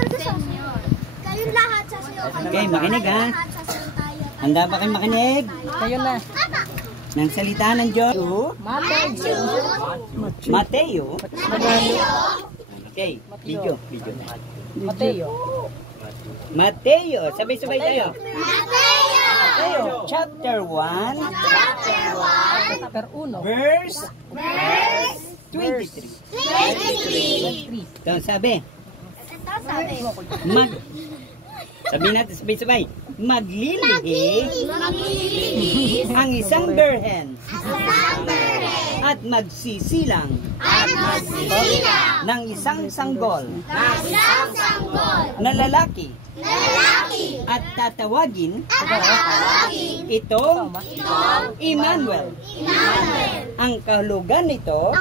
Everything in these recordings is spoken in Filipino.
Kayong lahat sa sayo. Okay, makinig ha. Handa ba kayong makinig? Kayo na. Ng salita ng Diyos. Mateo. Okay, video. Mateo. Sabay-sabay tayo. Mateo. Chapter 1. Chapter 1. Verse 23. Ito, sabi. Sabihin natin sabay-sabay. Maglilihi ang isang berhen at magsisilang ng isang sanggol na lalaki at tatawagin itong Emmanuel. Ang kahulugan nito,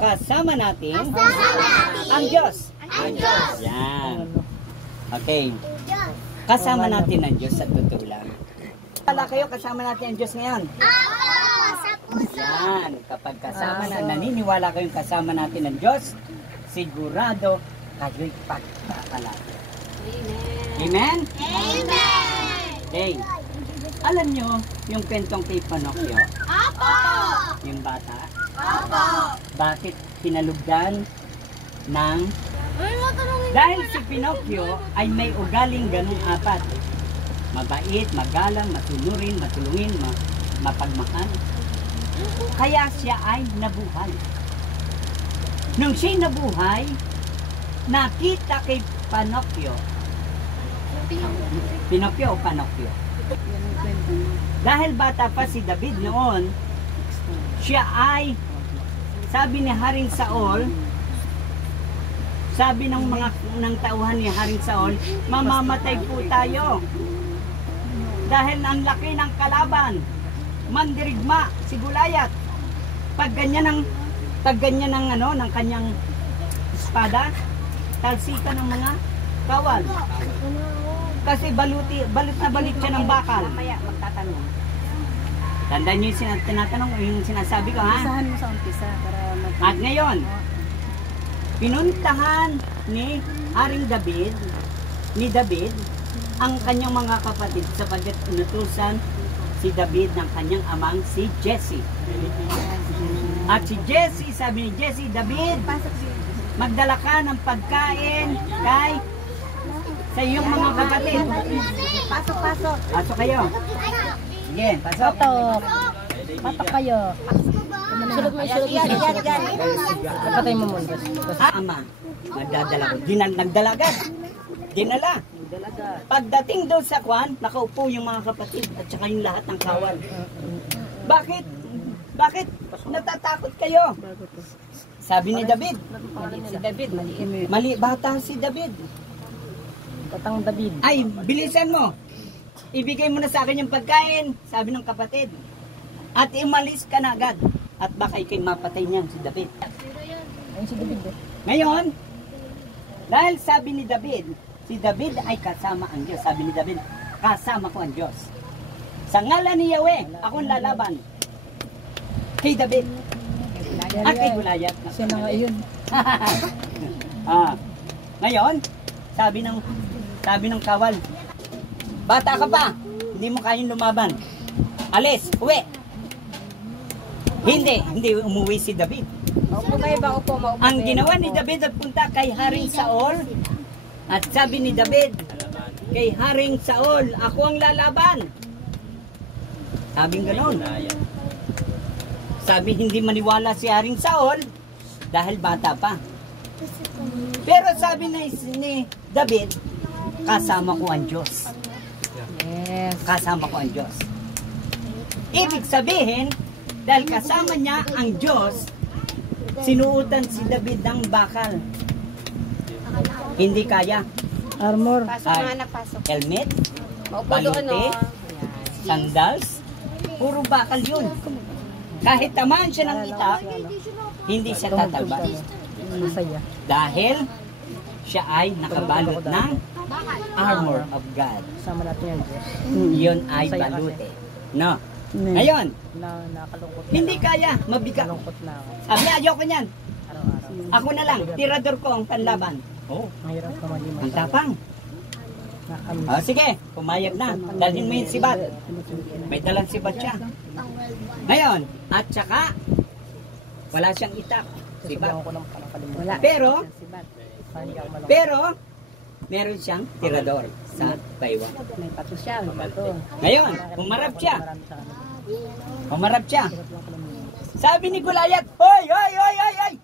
kasama natin ang Diyos. Yan. Okay. Kasama natin ang Diyos sa totoo lang. Wala kayo, kasama natin ang Diyos ngayon. Yan. Kapag kasama na, naniniwala kayong kasama natin ang Diyos, sigurado kayo'y pagkakalaki. Amen? Amen! Okay. Alam nyo yung kwentong kay Pinocchio? Apo! Yung bata? Apo! Bakit pinalugdan ng... Dahil si Pinocchio ay may ugaling ganung apat. Mabait, magalang, masunurin, matulungin, mapagmahal. Kaya siya ay nabuhay. Nung siya nabuhay, nakita kay Pinocchio. Pinocchio o Pinocchio? Dahil bata pa si David noon, siya ay, sabi ni Haring Saul, sabi ng mga tauhan ni Haring Saul, mamamatay po tayo. Dahil ang laki ng kalaban, mandirigma si Gulayat. Pag ganyan ng ng kanyang espada, talsika ng mga kawal. Kasi balut na balit siya ng bakal. Mamaya magtatanong. Tandaan niyo yung tinatanong, yung sinasabi ko, ha? Isahan mo sa umpisa para At ngayon, pinuntahan ni Haring David, ang kanyang mga kapatid sapagkat inutusan si David ng kanyang amang si Jesse. At si Jesse, sabi ni Jesse, David, magdala ka ng pagkain sa iyong mga kapatid. Pasok. Pasok kayo. Sige, pasok. Patok kayo. Sulog mo. Patay mo muna. Ama, magdadala ko. Nagdalaga. Dinala. Pagdating doon sa kwan, nakaupo yung mga kapatid at saka yung lahat ng kawal. Bakit? Bakit? Natatakot kayo? Sabi ni David. Mali bata si David. Batang David. Ay, bilisan mo. Ibigay mo na sa akin yung pagkain, sabi ng kapatid. At imalis ka na agad. At baka ikay mapatay niyan si David. Ayun si David. Ngayon, dahil sabi ni David, si David ay kasama ang Diyos. Sabi ni David, kasama ko ang Diyos. Sa ngalan ni Yahweh, akong lalaban kay David. At kay Gulayat. Siya na nga yun. Ngayon, sabi ng kawal, bata ka pa, hindi mo kayang lumaban. Alis, uwi. Hindi umuwi si David. Ang ginawa ni David at punta kay Haring Saul. At sabi ni David, kay Haring Saul, ako ang lalaban. Sabing ganon. Sabi hindi maniwala si Haring Saul dahil bata pa. Pero sabi ni David, kasama ko ang Diyos. Yes. Kasama ko ang Diyos. Ibig sabihin, dahil kasama niya ang Diyos, sinuutan si David ng bakal. Hindi kaya. Armor. Helmet, balute, sandals, puro bakal yun. Kahit tamaan siya ng itak, hindi siya tatalbas. Masaya. Dahil siya ay nakabalot ng armor of God. Sama natin yan, Diyos. Yun ay balute. No. Ngayon, nakalungkot na. hindi kaya, mabigat. Nakalungkot na ako. Sabi, ayoko niyan. Araw-araw. Ako na lang, tirador ko ang panlaban. Oh, Mahirap ka maging ang tapang. Nakamis. Sige, pumayag na. Dalhin mo yung sibat. May dalang sibat siya. Ngayon, at saka, wala siyang itak. Sibat. Susubukan ko ng nakalimutan. Wala. Pero, Hindi ako malungkot. pero, meron siyang tirador sa Taiwan. May pato siya, may pato. Ngayon, humarap siya. Marami sa kanila. Humarap siya. Hirap lang kalimutan. Sabi ni Gulayat, hoy, hoy, hoy, hoy, hoy!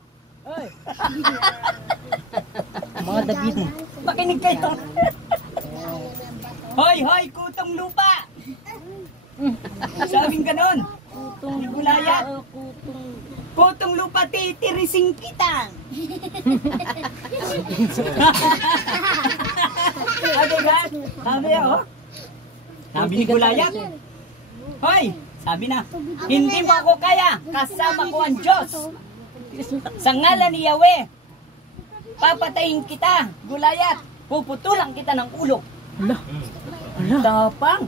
Oy! Mga David. Makinig kayo. Hoy, hoy, kutong lupa! Sabing ganon. Ni Gulayat. Kutong lupa, titirising kita. Sabi ba? Sabi oh. Sabi ni Gulayat. Hoy, sabi na, hindi mo ako kaya, kasama ko ang Diyos. Sa ngalan ni Yahweh, papatayin kita, Gulayat. Puputulan kita ng ulo. Ala! Tapang.